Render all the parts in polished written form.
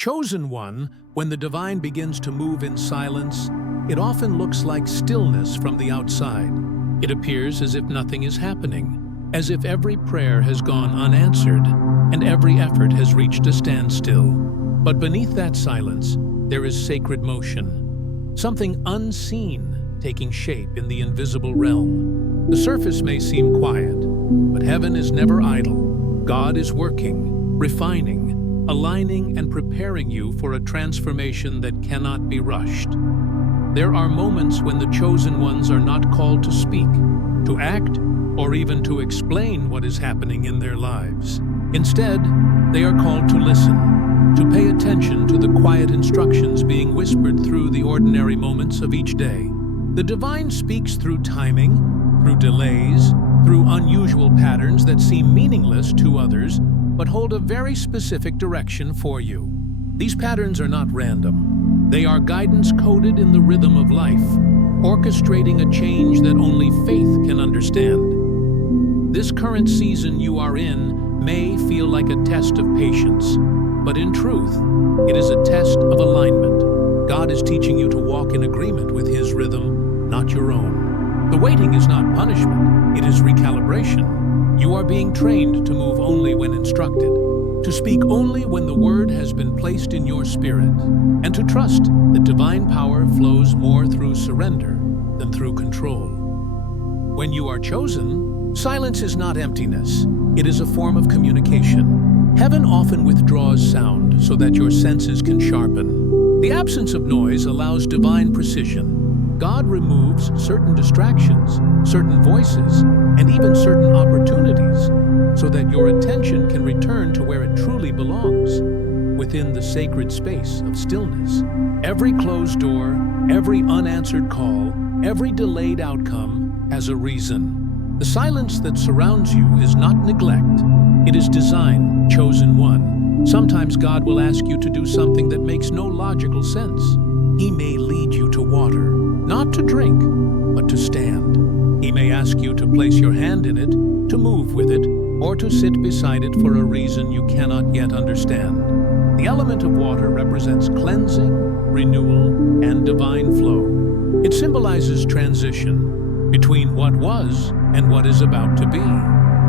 Chosen one, when the divine begins to move in silence, it often looks like stillness from the outside. It appears as if nothing is happening, as if every prayer has gone unanswered and every effort has reached a standstill. But beneath that silence, there is sacred motion, something unseen taking shape in the invisible realm. The surface may seem quiet, but heaven is never idle. God is working, refining, aligning and preparing you for a transformation that cannot be rushed. There are moments when the chosen ones are not called to speak, to act, or even to explain what is happening in their lives. Instead, they are called to listen, to pay attention to the quiet instructions being whispered through the ordinary moments of each day. The divine speaks through timing, through delays, through unusual patterns that seem meaningless to others, but hold a very specific direction for you. These patterns are not random. They are guidance coded in the rhythm of life, orchestrating a change that only faith can understand. This current season you are in may feel like a test of patience, but in truth, it is a test of alignment. God is teaching you to walk in agreement with His rhythm, not your own. The waiting is not punishment, it is recalibration. You are being trained to move only when instructed, to speak only when the word has been placed in your spirit, and to trust that divine power flows more through surrender than through control. When you are chosen, silence is not emptiness. It is a form of communication. Heaven often withdraws sound so that your senses can sharpen. The absence of noise allows divine precision. God removes certain distractions, certain voices, and even certain opportunities so that your attention can return to where it truly belongs, within the sacred space of stillness. Every closed door, every unanswered call, every delayed outcome has a reason. The silence that surrounds you is not neglect. It is design, chosen one. Sometimes God will ask you to do something that makes no logical sense. He may lead you to water, not to drink, but to stand. He may ask you to place your hand in it, to move with it, or to sit beside it for a reason you cannot yet understand. The element of water represents cleansing, renewal, and divine flow. It symbolizes transition between what was and what is about to be.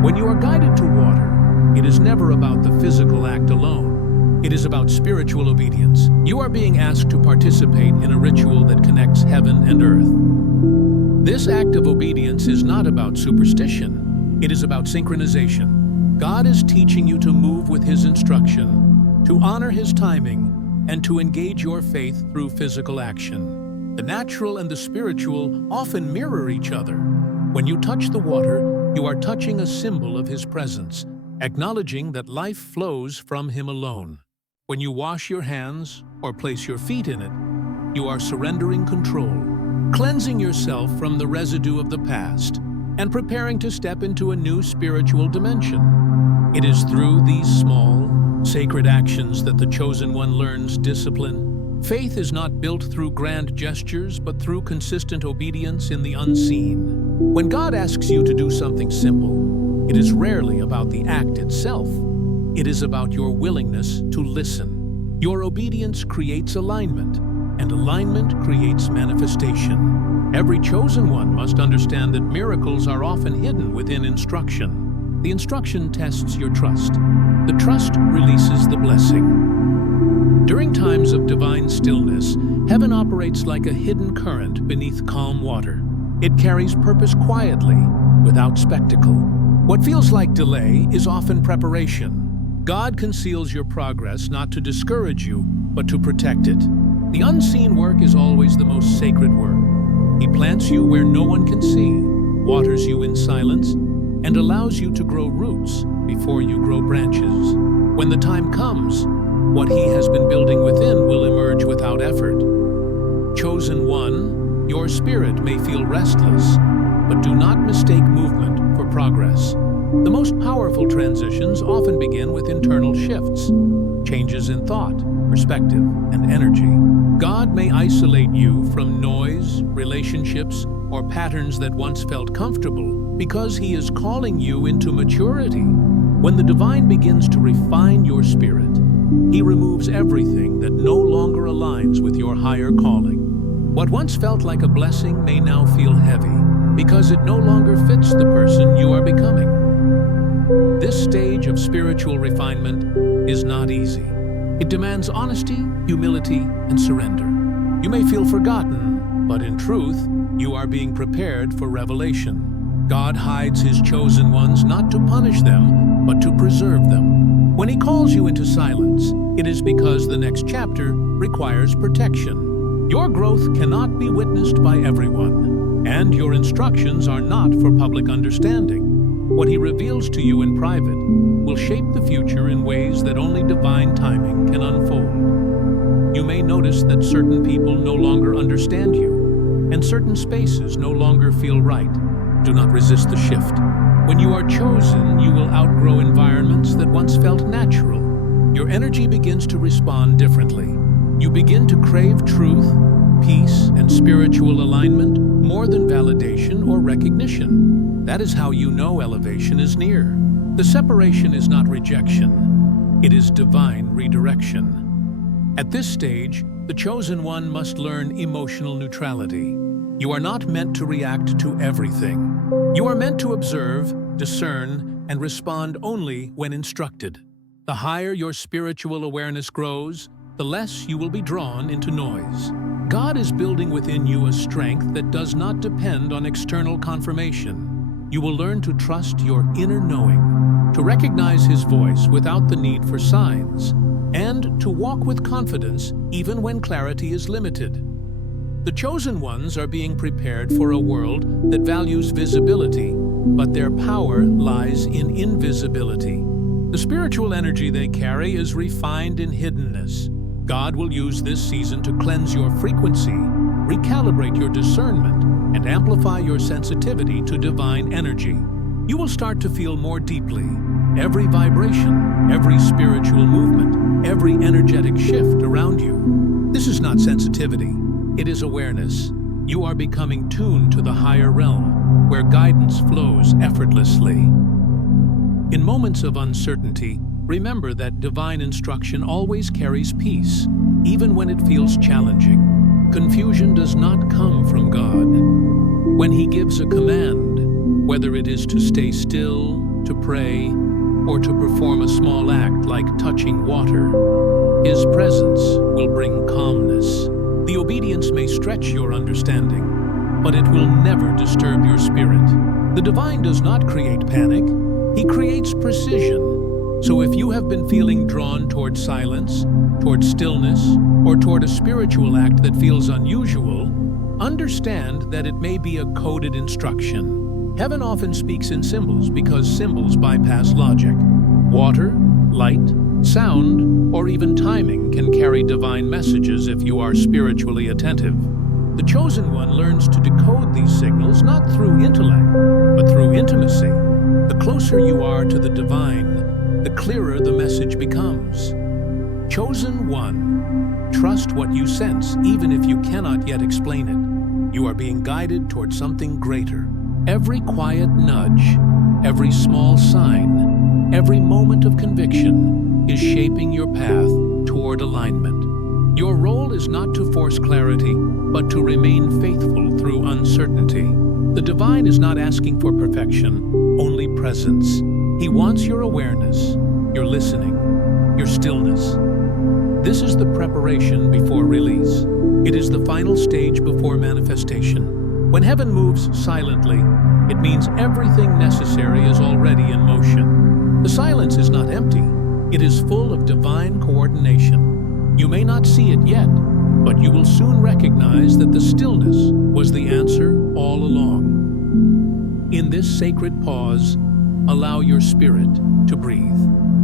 When you are guided to water, it is never about the physical act alone. It is about spiritual obedience. You are being asked to participate in a ritual that connects heaven and earth. This act of obedience is not about superstition. It is about synchronization. God is teaching you to move with His instruction, to honor His timing, and to engage your faith through physical action. The natural and the spiritual often mirror each other. When you touch the water, you are touching a symbol of His presence, acknowledging that life flows from Him alone. When you wash your hands or place your feet in it, you are surrendering control, cleansing yourself from the residue of the past, and preparing to step into a new spiritual dimension. It is through these small, sacred actions that the chosen one learns discipline. Faith is not built through grand gestures, but through consistent obedience in the unseen. When God asks you to do something simple, it is rarely about the act itself. It is about your willingness to listen. Your obedience creates alignment, and alignment creates manifestation. Every chosen one must understand that miracles are often hidden within instruction. The instruction tests your trust. The trust releases the blessing. During times of divine stillness, heaven operates like a hidden current beneath calm water. It carries purpose quietly, without spectacle. What feels like delay is often preparation. God conceals your progress not to discourage you, but to protect it. The unseen work is always the most sacred work. He plants you where no one can see, waters you in silence, and allows you to grow roots before you grow branches. When the time comes, what He has been building within will emerge without effort. Chosen one, your spirit may feel restless, but do not mistake movement for progress. The most powerful transitions often begin with internal shifts, changes in thought, perspective, and energy. God may isolate you from noise, relationships, or patterns that once felt comfortable because He is calling you into maturity. When the divine begins to refine your spirit, He removes everything that no longer aligns with your higher calling. What once felt like a blessing may now feel heavy because it no longer fits the person you are becoming. This stage of spiritual refinement is not easy. It demands honesty, humility, and surrender. You may feel forgotten, but in truth, you are being prepared for revelation. God hides His chosen ones not to punish them, but to preserve them. When He calls you into silence, it is because the next chapter requires protection. Your growth cannot be witnessed by everyone, and your instructions are not for public understanding. What He reveals to you in private will shape the future in ways that only divine timing can unfold. You may notice that certain people no longer understand you, and certain spaces no longer feel right. Do not resist the shift. When you are chosen, you will outgrow environments that once felt natural. Your energy begins to respond differently. You begin to crave truth, peace, and spiritual alignment more than validation or recognition. That is how you know elevation is near. The separation is not rejection. It is divine redirection. At this stage, the chosen one must learn emotional neutrality. You are not meant to react to everything. You are meant to observe, discern, and respond only when instructed. The higher your spiritual awareness grows, the less you will be drawn into noise. God is building within you a strength that does not depend on external confirmation. You will learn to trust your inner knowing, to recognize His voice without the need for signs, and to walk with confidence even when clarity is limited. The chosen ones are being prepared for a world that values visibility, but their power lies in invisibility. The spiritual energy they carry is refined in hiddenness. God will use this season to cleanse your frequency, recalibrate your discernment, and amplify your sensitivity to divine energy. You will start to feel more deeply. Every vibration, every spiritual movement, every energetic shift around you. This is not sensitivity. It is awareness. You are becoming tuned to the higher realm, where guidance flows effortlessly. In moments of uncertainty, remember that divine instruction always carries peace, even when it feels challenging. Confusion does not come from God. When He gives a command, whether it is to stay still, to pray, or to perform a small act like touching water, His presence will bring calmness. The obedience may stretch your understanding, but it will never disturb your spirit. The divine does not create panic. He creates precision. So if you have been feeling drawn toward silence, toward stillness, or toward a spiritual act that feels unusual, understand that it may be a coded instruction. Heaven often speaks in symbols because symbols bypass logic. Water, light, sound, or even timing can carry divine messages if you are spiritually attentive. The chosen one learns to decode these signals not through intellect, but through intimacy. The closer you are to the divine, the clearer the message becomes. Chosen one, trust what you sense even if you cannot yet explain it. You are being guided toward something greater. Every quiet nudge, every small sign, every moment of conviction is shaping your path toward alignment. Your role is not to force clarity, but to remain faithful through uncertainty. The divine is not asking for perfection, only presence. He wants your awareness, your listening, your stillness. This is the preparation before release. It is the final stage before manifestation. When heaven moves silently, it means everything necessary is already in motion. The silence is not empty. It is full of divine coordination. You may not see it yet, but you will soon recognize that the stillness was the answer all along. In this sacred pause, allow your spirit to breathe.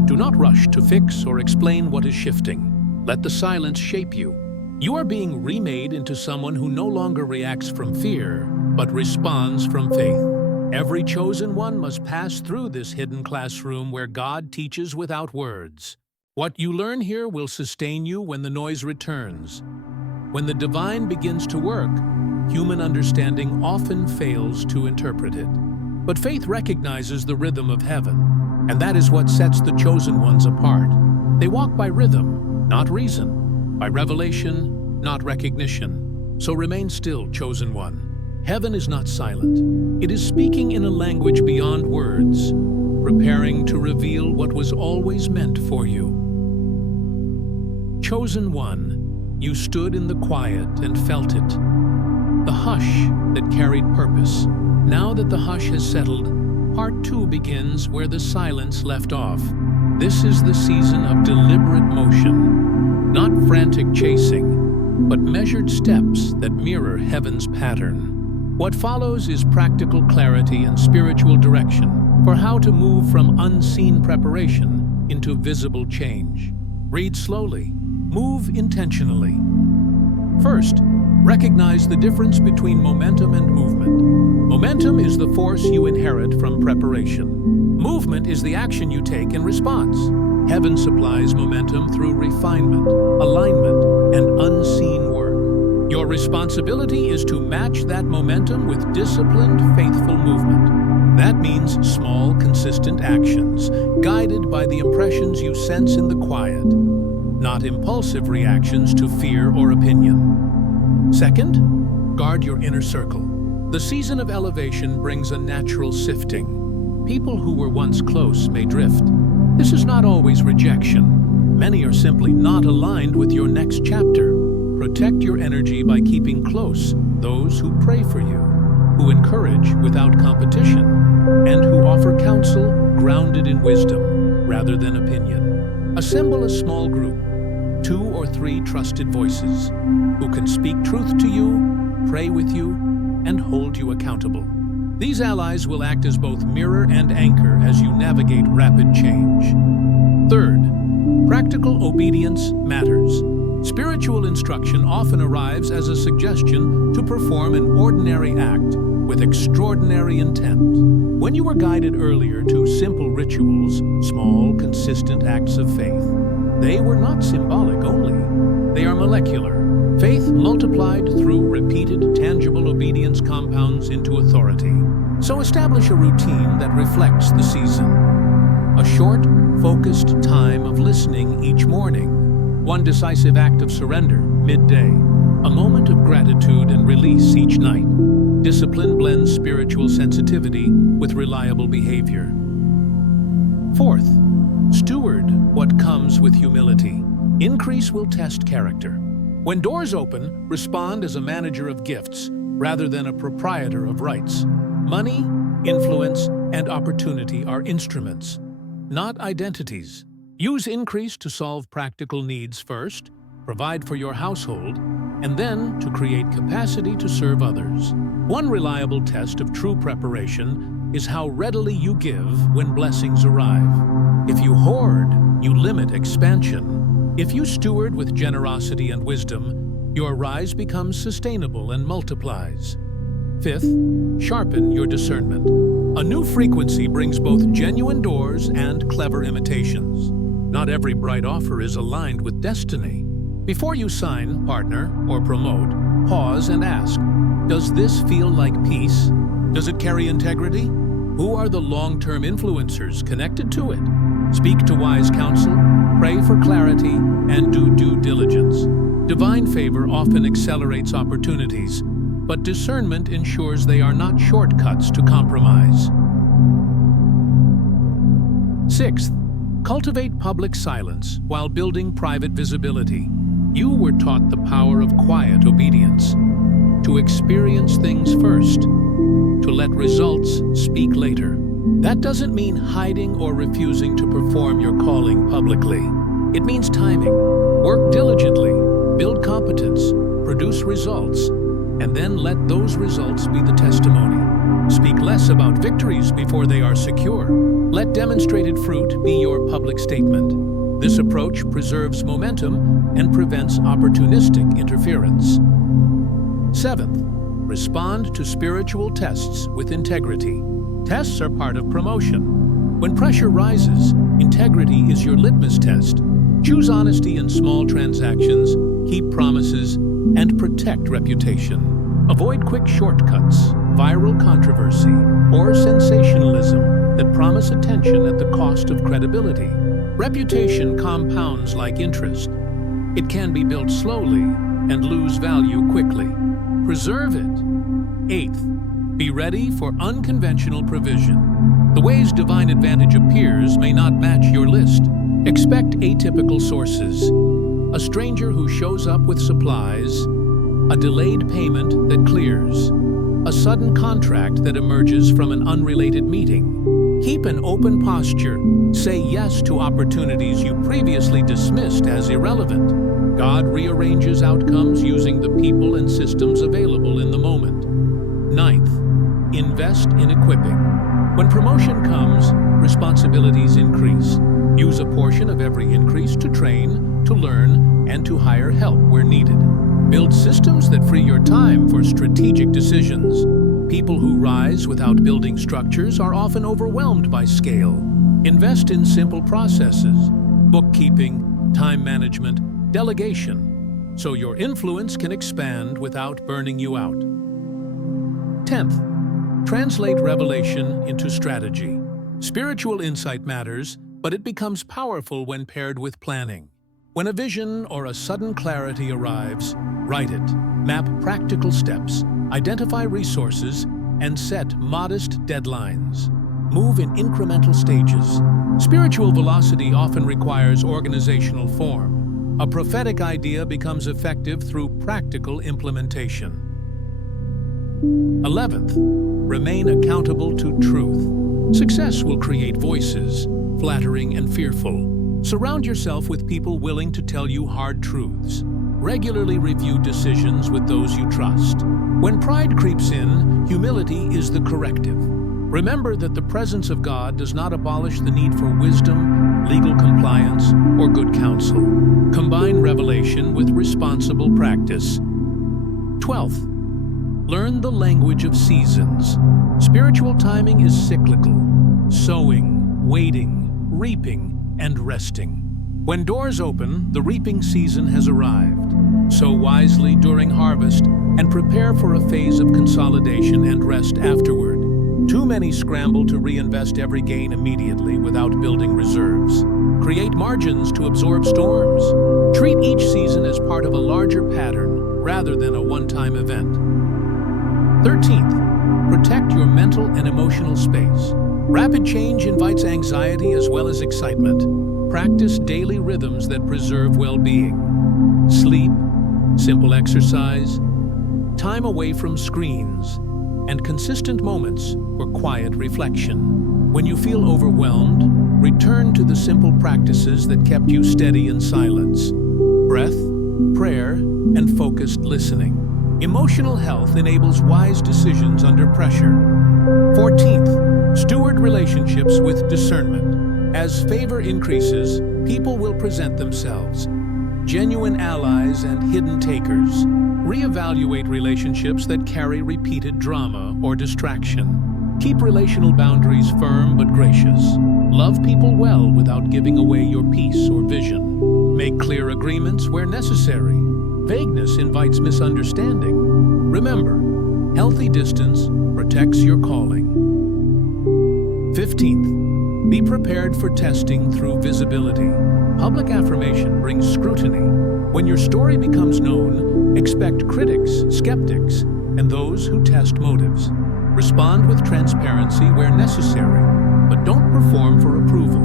Do not rush to fix or explain what is shifting. Let the silence shape you. You are being remade into someone who no longer reacts from fear, but responds from faith. Every chosen one must pass through this hidden classroom where God teaches without words. What you learn here will sustain you when the noise returns. When the divine begins to work, human understanding often fails to interpret it. But faith recognizes the rhythm of heaven, and that is what sets the chosen ones apart. They walk by rhythm, not reason. by revelation, not recognition. So remain still, chosen one. Heaven is not silent. It is speaking in a language beyond words, preparing to reveal what was always meant for you. Chosen one, you stood in the quiet and felt it. The hush that carried purpose. Now that the hush has settled, part 2 begins where the silence left off. This is the season of deliberate motion, not frantic chasing, but measured steps that mirror heaven's pattern. What follows is practical clarity and spiritual direction for how to move from unseen preparation into visible change. Read slowly, move intentionally. First, recognize the difference between momentum and movement. Momentum is the force you inherit from preparation. Movement is the action you take in response. Heaven supplies momentum through refinement, alignment, and unseen work. Your responsibility is to match that momentum with disciplined, faithful movement. That means small, consistent actions, guided by the impressions you sense in the quiet, not impulsive reactions to fear or opinion. Second, guard your inner circle. The season of elevation brings a natural sifting. People who were once close may drift. This is not always rejection. Many are simply not aligned with your next chapter. Protect your energy by keeping close those who pray for you, who encourage without competition, and who offer counsel grounded in wisdom rather than opinion. Assemble a small group, 2 or 3 trusted voices, who can speak truth to you, pray with you, and hold you accountable. These allies will act as both mirror and anchor as you navigate rapid change. Third, practical obedience matters. Spiritual instruction often arrives as a suggestion to perform an ordinary act with extraordinary intent. When you were guided earlier to simple rituals, small, consistent acts of faith, they were not symbolic only. They are molecular. Faith multiplied through repeated, tangible obedience compounds into authority. So establish a routine that reflects the season. A short, focused time of listening each morning. One decisive act of surrender, midday. A moment of gratitude and release each night. Discipline blends spiritual sensitivity with reliable behavior. Fourth, steward what comes with humility. Increase will test character. When doors open, respond as a manager of gifts rather than a proprietor of rights. Money, influence, and opportunity are instruments, not identities. Use increase to solve practical needs first, provide for your household, and then to create capacity to serve others. One reliable test of true preparation is how readily you give when blessings arrive. If you hoard, you limit expansion. If you steward with generosity and wisdom, your rise becomes sustainable and multiplies. Fifth, sharpen your discernment. A new frequency brings both genuine doors and clever imitations. Not every bright offer is aligned with destiny. Before you sign, partner, or promote, pause and ask, does this feel like peace? Does it carry integrity? Who are the long-term influencers connected to it? Speak to wise counsel, pray for clarity, and do due diligence. Divine favor often accelerates opportunities, but discernment ensures they are not shortcuts to compromise. Sixth, cultivate public silence while building private visibility. You were taught the power of quiet obedience, to experience things first, to let results speak later. That doesn't mean hiding or refusing to perform your calling publicly. It means timing. Work diligently, build competence, produce results, and then let those results be the testimony. Speak less about victories before they are secure. Let demonstrated fruit be your public statement. This approach preserves momentum and prevents opportunistic interference. Seventh, respond to spiritual tests with integrity. Tests are part of promotion. When pressure rises, integrity is your litmus test. Choose honesty in small transactions, keep promises, and protect reputation. Avoid quick shortcuts, viral controversy, or sensationalism that promise attention at the cost of credibility. Reputation compounds like interest. It can be built slowly and lose value quickly. Preserve it. Eighth, be ready for unconventional provision. The ways divine advantage appears may not match your list. Expect atypical sources. A stranger who shows up with supplies, a delayed payment that clears, a sudden contract that emerges from an unrelated meeting. Keep an open posture. Say yes to opportunities you previously dismissed as irrelevant. God rearranges outcomes using the people and systems available in the moment. Ninth, invest in equipping. When promotion comes, responsibilities increase. Use a portion of every increase to train, to learn, and to hire help where needed. Build systems that free your time for strategic decisions. People who rise without building structures are often overwhelmed by scale. Invest in simple processes, bookkeeping, time management, delegation, so your influence can expand without burning you out. 10th, translate revelation into strategy. Spiritual insight matters, but it becomes powerful when paired with planning. When a vision or a sudden clarity arrives, write it, map practical steps, identify resources, and set modest deadlines. Move in incremental stages. Spiritual velocity often requires organizational form. A prophetic idea becomes effective through practical implementation. 11th, remain accountable to truth. Success will create voices, flattering and fearful. Surround yourself with people willing to tell you hard truths. Regularly review decisions with those you trust. When pride creeps in, humility is the corrective. Remember that the presence of God does not abolish the need for wisdom, legal compliance, or good counsel. Combine revelation with responsible practice. 12th, learn the language of seasons. Spiritual timing is cyclical: sowing, waiting, reaping, and resting. When doors open, the reaping season has arrived. Sow wisely during harvest and prepare for a phase of consolidation and rest afterward. Too many scramble to reinvest every gain immediately without building reserves. Create margins to absorb storms. Treat each season as part of a larger pattern rather than a one-time event. 13th, protect your mental and emotional space. Rapid change invites anxiety as well as excitement. Practice daily rhythms that preserve well-being. Sleep, simple exercise, time away from screens, and consistent moments for quiet reflection. When you feel overwhelmed, return to the simple practices that kept you steady in silence: breath, prayer, and focused listening. Emotional health enables wise decisions under pressure. 14th, steward relationships with discernment. As favor increases, people will present themselves: genuine allies and hidden takers. Reevaluate relationships that carry repeated drama or distraction. Keep relational boundaries firm but gracious. Love people well without giving away your peace or vision. Make clear agreements where necessary. Vagueness invites misunderstanding. Remember, healthy distance protects your calling. 15th, be prepared for testing through visibility. Public affirmation brings scrutiny. When your story becomes known, expect critics, skeptics, and those who test motives. Respond with transparency where necessary, but don't perform for approval.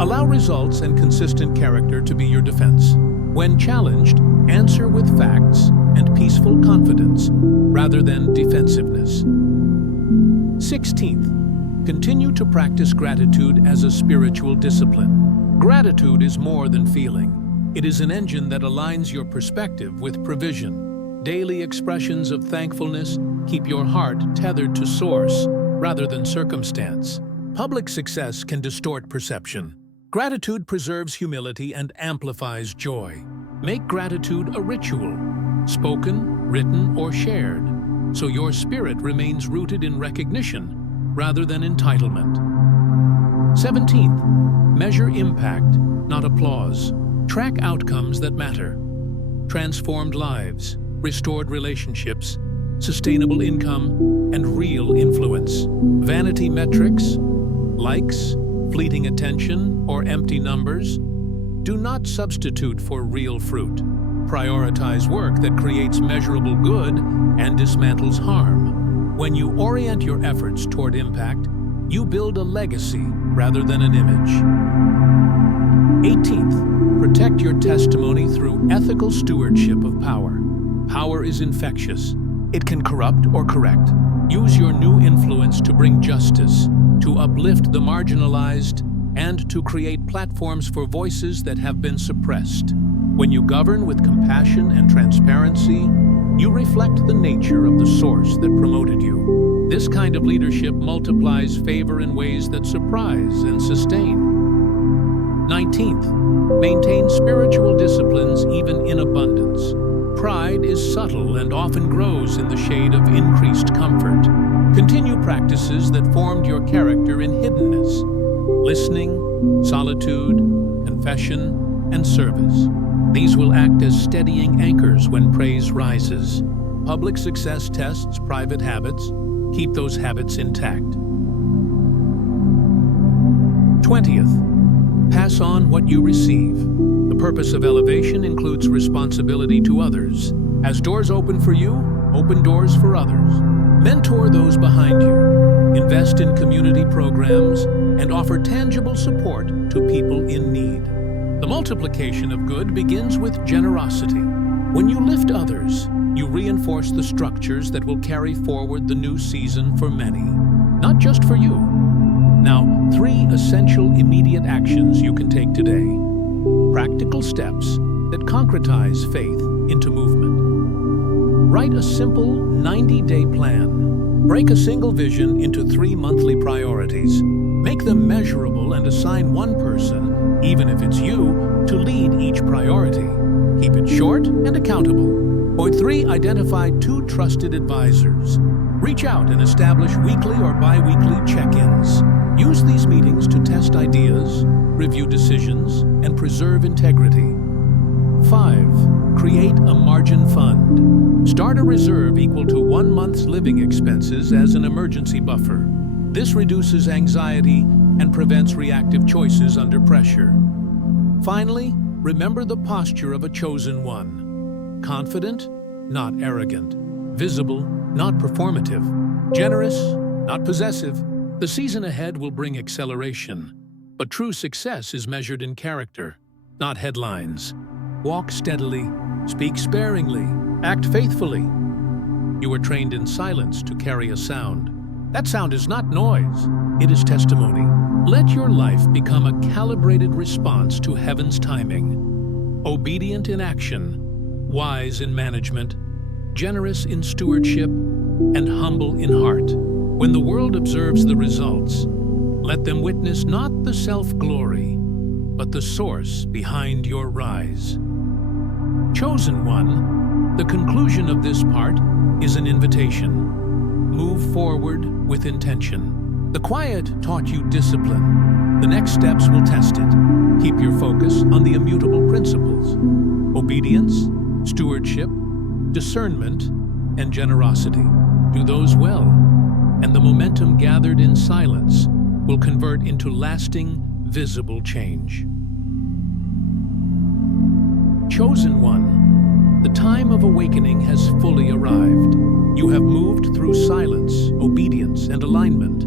Allow results and consistent character to be your defense. When challenged, answer with facts and peaceful confidence, rather than defensiveness. 16th, continue to practice gratitude as a spiritual discipline. Gratitude is more than feeling. It is an engine that aligns your perspective with provision. Daily expressions of thankfulness keep your heart tethered to source rather than circumstance. Public success can distort perception. Gratitude preserves humility and amplifies joy. Make gratitude a ritual, spoken, written, or shared, so your spirit remains rooted in recognition rather than entitlement. 17th, measure impact, not applause. Track outcomes that matter: transformed lives, restored relationships, sustainable income, and real influence. Vanity metrics, likes, fleeting attention, or empty numbers Do not substitute for real fruit. Prioritize work that creates measurable good and dismantles harm. When you orient your efforts toward impact, you build a legacy rather than an image. 18th, protect your testimony through ethical stewardship of power. Power is infectious. It can corrupt or correct. Use your new influence to bring justice, to uplift the marginalized, and to create platforms for voices that have been suppressed. When you govern with compassion and transparency, you reflect the nature of the source that promoted you. This kind of leadership multiplies favor in ways that surprise and sustain. 19th, maintain spiritual disciplines even in abundance. Pride is subtle and often grows in the shade of increased comfort. Continue practices that formed your character in hiddenness: listening, solitude, confession, and service. These will act as steadying anchors when praise rises. Public success tests private habits. Keep those habits intact. 20th, pass on what you receive. The purpose of elevation includes responsibility to others. As doors open for you, open doors for others. Mentor those behind you. Invest in community programs and offer tangible support to people in need. The multiplication of good begins with generosity. When you lift others, you reinforce the structures that will carry forward the new season for many, not just for you. Now, 3 essential immediate actions you can take today. Practical steps that concretize faith into movement. Write a simple 90-day plan. Break a single vision into 3 monthly priorities. Make them measurable and assign one person, even if it's you, to lead each priority. Keep it short and accountable. Point 3, identify 2 trusted advisors. Reach out and establish weekly or bi-weekly check-ins. Use these meetings to test ideas, review decisions, and preserve integrity. 5, create a margin fund. Start a reserve equal to 1 month's living expenses as an emergency buffer. This reduces anxiety and prevents reactive choices under pressure. Finally, remember the posture of a chosen one. Confident, not arrogant. Visible, not performative. Generous, not possessive. The season ahead will bring acceleration, but true success is measured in character, not headlines. Walk steadily, speak sparingly, act faithfully. You were trained in silence to carry a sound. That sound is not noise, it is testimony. Let your life become a calibrated response to heaven's timing. Obedient in action, wise in management, generous in stewardship, and humble in heart. When the world observes the results, let them witness not the self-glory, but the source behind your rise. Chosen one, the conclusion of this part is an invitation. Move forward with intention. The quiet taught you discipline. The next steps will test it. Keep your focus on the immutable principles: obedience, stewardship, discernment, and generosity. Do those well, and the momentum gathered in silence will convert into lasting, visible change. Chosen one, the time of awakening has fully arrived. You have moved through silence, obedience, and alignment,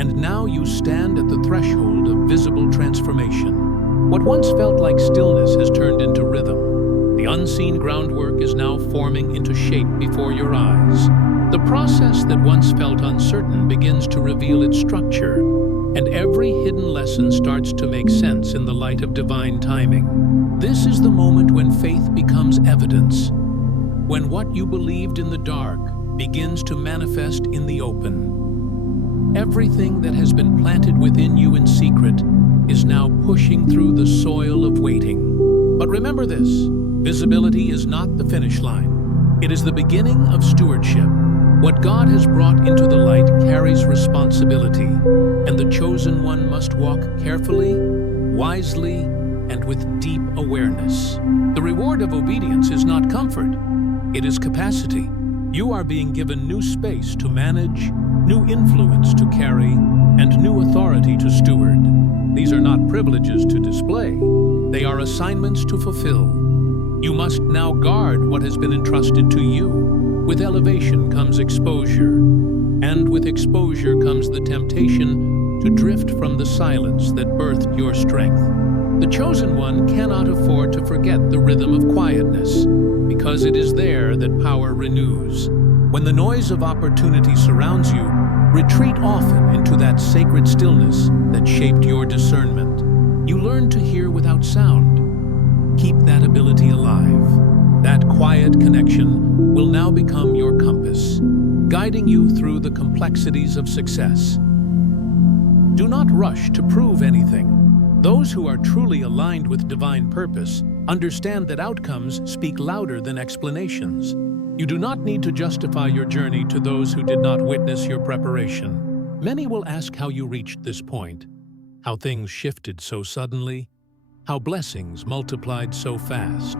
and now you stand at the threshold of visible transformation. What once felt like stillness has turned into rhythm. The unseen groundwork is now forming into shape before your eyes. The process that once felt uncertain begins to reveal its structure, and every hidden lesson starts to make sense in the light of divine timing. This is the moment when faith becomes evidence, when what you believed in the dark begins to manifest in the open. Everything that has been planted within you in secret is now pushing through the soil of waiting. But remember this: visibility is not the finish line. It is the beginning of stewardship. What God has brought into the light carries responsibility, and the chosen one must walk carefully, wisely, and with deep awareness. The reward of obedience is not comfort, it is capacity. You are being given new space to manage, new influence to carry, and new authority to steward. These are not privileges to display, They are assignments to fulfill. You must now guard what has been entrusted to you. With elevation comes exposure, and with exposure comes the temptation to drift from the silence that birthed your strength. The chosen one cannot afford to forget the rhythm of quietness, because it is there that power renews. When the noise of opportunity surrounds you, retreat often into that sacred stillness that shaped your discernment. You learn to hear without sound. Keep that ability alive. That quiet connection will now become your compass, guiding you through the complexities of success. Do not rush to prove anything. Those who are truly aligned with divine purpose understand that outcomes speak louder than explanations. You do not need to justify your journey to those who did not witness your preparation. Many will ask how you reached this point, how things shifted so suddenly, how blessings multiplied so fast.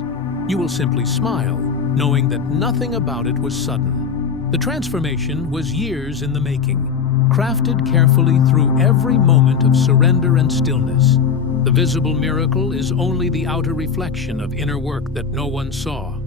You will simply smile, knowing that nothing about it was sudden. The transformation was years in the making, crafted carefully through every moment of surrender and stillness. The visible miracle is only the outer reflection of inner work that no one saw.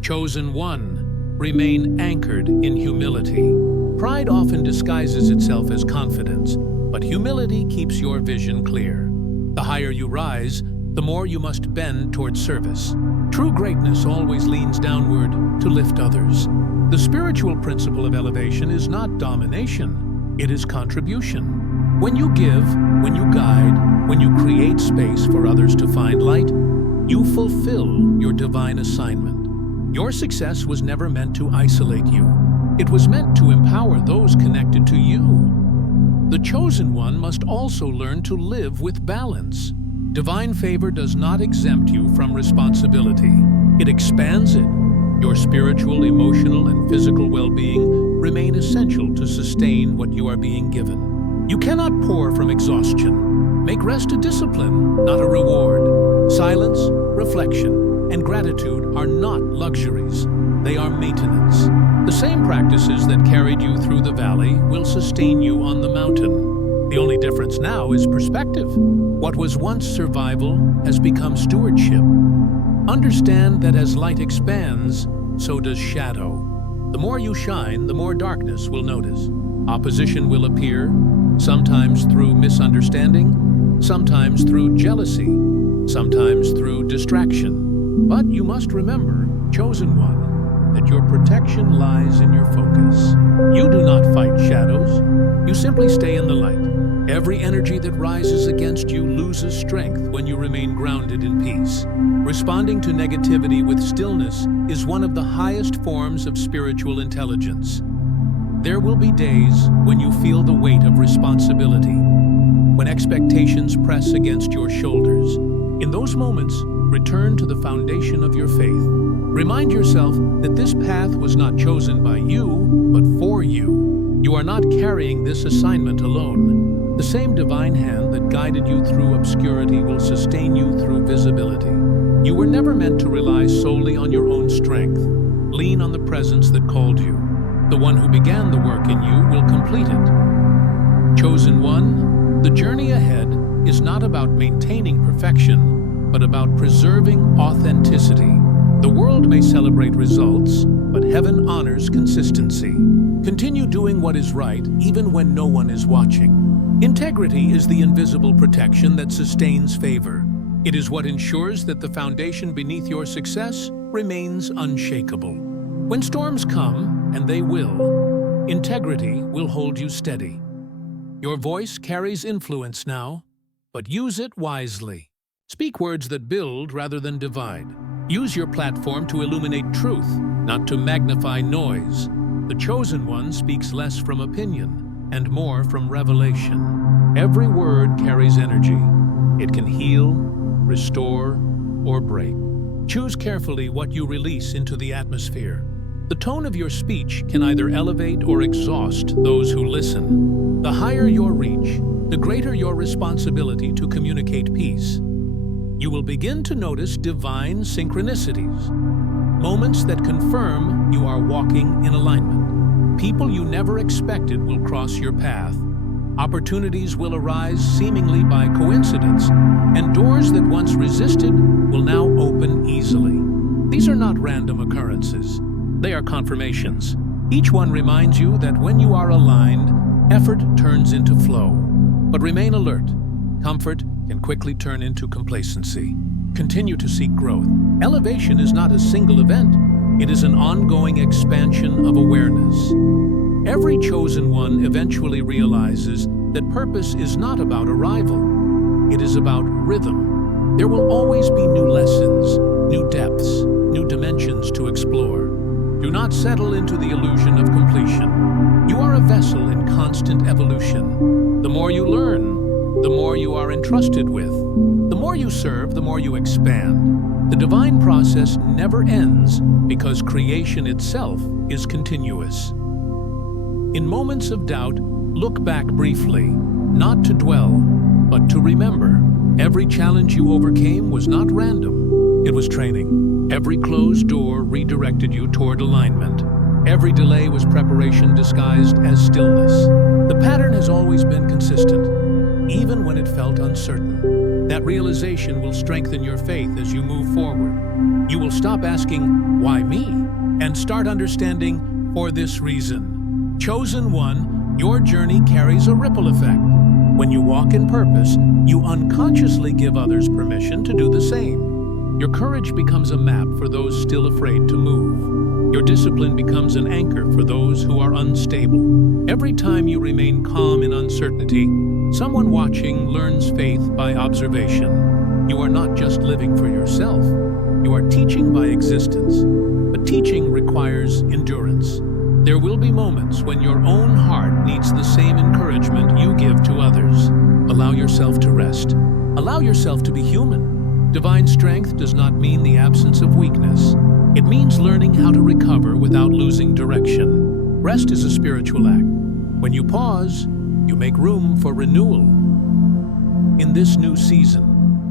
Chosen one, remain anchored in humility. Pride often disguises itself as confidence, but humility keeps your vision clear. The higher you rise, the more you must bend toward service. True greatness always leans downward to lift others. The spiritual principle of elevation is not domination, it is contribution. When you give, when you guide, when you create space for others to find light, you fulfill your divine assignment. Your success was never meant to isolate you. It was meant to empower those connected to you. The chosen one must also learn to live with balance. Divine favor does not exempt you from responsibility. It expands it. Your spiritual, emotional, and physical well-being remain essential to sustain what you are being given. You cannot pour from exhaustion. Make rest a discipline, not a reward. Silence, reflection, and gratitude are not luxuries. They are maintenance. The same practices that carried you through the valley will sustain you on the mountain. The only difference now is perspective. What was once survival has become stewardship. Understand that as light expands, so does shadow. The more you shine, the more darkness will notice. Opposition will appear, sometimes through misunderstanding, sometimes through jealousy, sometimes through distraction. But you must remember, chosen one, that your protection lies in your focus. You do not fight shadows, you simply stay in the light. Every energy that rises against you loses strength when you remain grounded in peace. Responding to negativity with stillness is one of the highest forms of spiritual intelligence. There will be days when you feel the weight of responsibility, when expectations press against your shoulders. In those moments, return to the foundation of your faith. Remind yourself that this path was not chosen by you, but for you. You are not carrying this assignment alone. The same divine hand that guided you through obscurity will sustain you through visibility. You were never meant to rely solely on your own strength. Lean on the presence that called you. The one who began the work in you will complete it. Chosen one, the journey ahead is not about maintaining perfection, but about preserving authenticity. The world may celebrate results, but heaven honors consistency. Continue doing what is right, even when no one is watching. Integrity is the invisible protection that sustains favor. It is what ensures that the foundation beneath your success remains unshakable. When storms come, and they will, integrity will hold you steady. Your voice carries influence now, but use it wisely. Speak words that build rather than divide. Use your platform to illuminate truth, not to magnify noise. The chosen one speaks less from opinion and more from revelation. Every word carries energy. It can heal, restore, or break. Choose carefully what you release into the atmosphere. The tone of your speech can either elevate or exhaust those who listen. The higher your reach, the greater your responsibility to communicate peace. You will begin to notice divine synchronicities, moments that confirm you are walking in alignment. People you never expected will cross your path. Opportunities will arise seemingly by coincidence, and doors that once resisted will now open easily. These are not random occurrences. They are confirmations. Each one reminds you that when you are aligned, effort turns into flow. But remain alert. Comfort can quickly turn into complacency. Continue to seek growth. Elevation is not a single event. It is an ongoing expansion of awareness. Every chosen one eventually realizes that purpose is not about arrival. It is about rhythm. There will always be new lessons, new depths, new dimensions to explore. Do not settle into the illusion of completion. You are a vessel in constant evolution. The more you learn, the more you are entrusted with. The more you serve, the more you expand. The divine process never ends because creation itself is continuous. In moments of doubt, look back briefly, not to dwell, but to remember. Every challenge you overcame was not random. It was training. Every closed door redirected you toward alignment. Every delay was preparation disguised as stillness. The pattern has always been consistent, even when it felt uncertain. That realization will strengthen your faith as you move forward. You will stop asking, "Why me?" and start understanding, "For this reason." Chosen one, your journey carries a ripple effect. When you walk in purpose, you unconsciously give others permission to do the same. Your courage becomes a map for those still afraid to move. Your discipline becomes an anchor for those who are unstable. Every time you remain calm in uncertainty, someone watching learns faith by observation. You are not just living for yourself. You are teaching by existence. But teaching requires endurance. There will be moments when your own heart needs the same encouragement you give to others. Allow yourself to rest. Allow yourself to be human. Divine strength does not mean the absence of weakness. It means learning how to recover without losing direction. Rest is a spiritual act. When you pause, you make room for renewal. In this new season,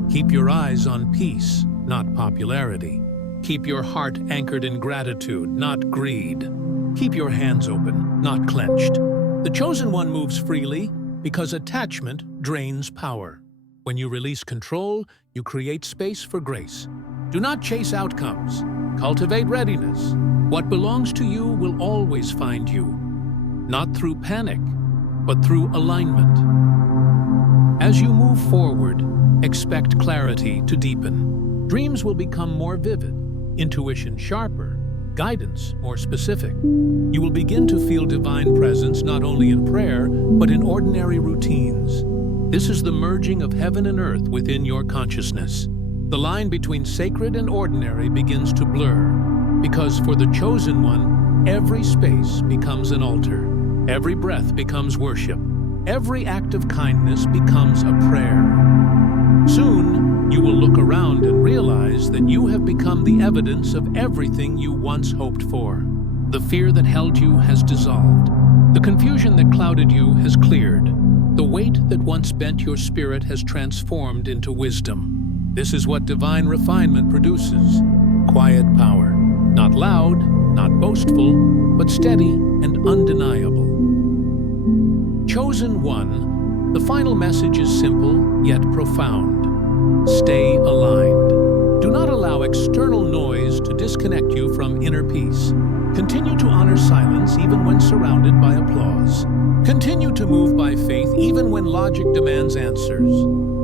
keep your eyes on peace, not popularity. Keep your heart anchored in gratitude, not greed. Keep your hands open, not clenched. The chosen one moves freely because attachment drains power. When you release control, you create space for grace. Do not chase outcomes. Cultivate readiness. What belongs to you will always find you, not through panic, but through alignment. As you move forward, expect clarity to deepen. Dreams will become more vivid, intuition sharper, guidance more specific. You will begin to feel divine presence not only in prayer, but in ordinary routines. This is the merging of heaven and earth within your consciousness. The line between sacred and ordinary begins to blur, because for the chosen one, every space becomes an altar. Every breath becomes worship. Every act of kindness becomes a prayer. Soon, you will look around and realize that you have become the evidence of everything you once hoped for. The fear that held you has dissolved. The confusion that clouded you has cleared. The weight that once bent your spirit has transformed into wisdom. This is what divine refinement produces. Quiet power. Not loud, not boastful, but steady and undeniable. Chosen one, the final message is simple yet profound. Stay aligned. Do not allow external noise to disconnect you from inner peace. Continue to honor silence even when surrounded by applause. Continue to move by faith even when logic demands answers.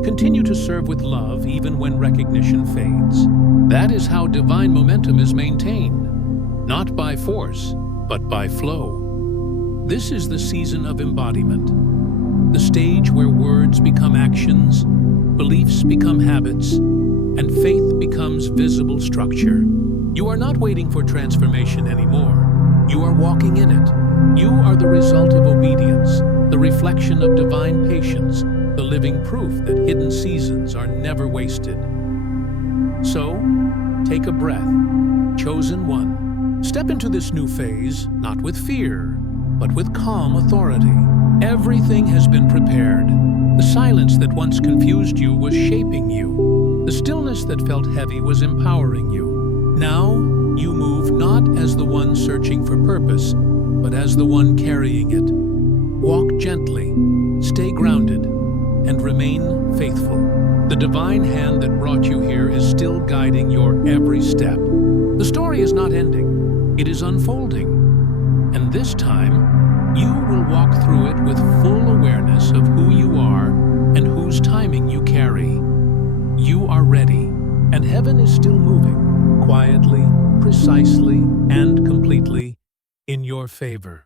Continue to serve with love even when recognition fades. That is how divine momentum is maintained, not by force, but by flow. This is the season of embodiment, the stage where words become actions, beliefs become habits, and faith becomes visible structure. You are not waiting for transformation anymore. You are walking in it. You are the result of obedience, the reflection of divine patience, the living proof that hidden seasons are never wasted. So, take a breath. Chosen one, step into this new phase, not with fear, but with calm authority. Everything has been prepared. The silence that once confused you was shaping you. The stillness that felt heavy was empowering you. Now, you move not as the one searching for purpose, but as the one carrying it. Walk gently, stay grounded, and remain faithful. The divine hand that brought you here is still guiding your every step. The story is not ending, it is unfolding. And this time, you will walk through it with full awareness of who you are and whose timing you carry. You are ready, and heaven is still moving, quietly, precisely, and completely in your favor.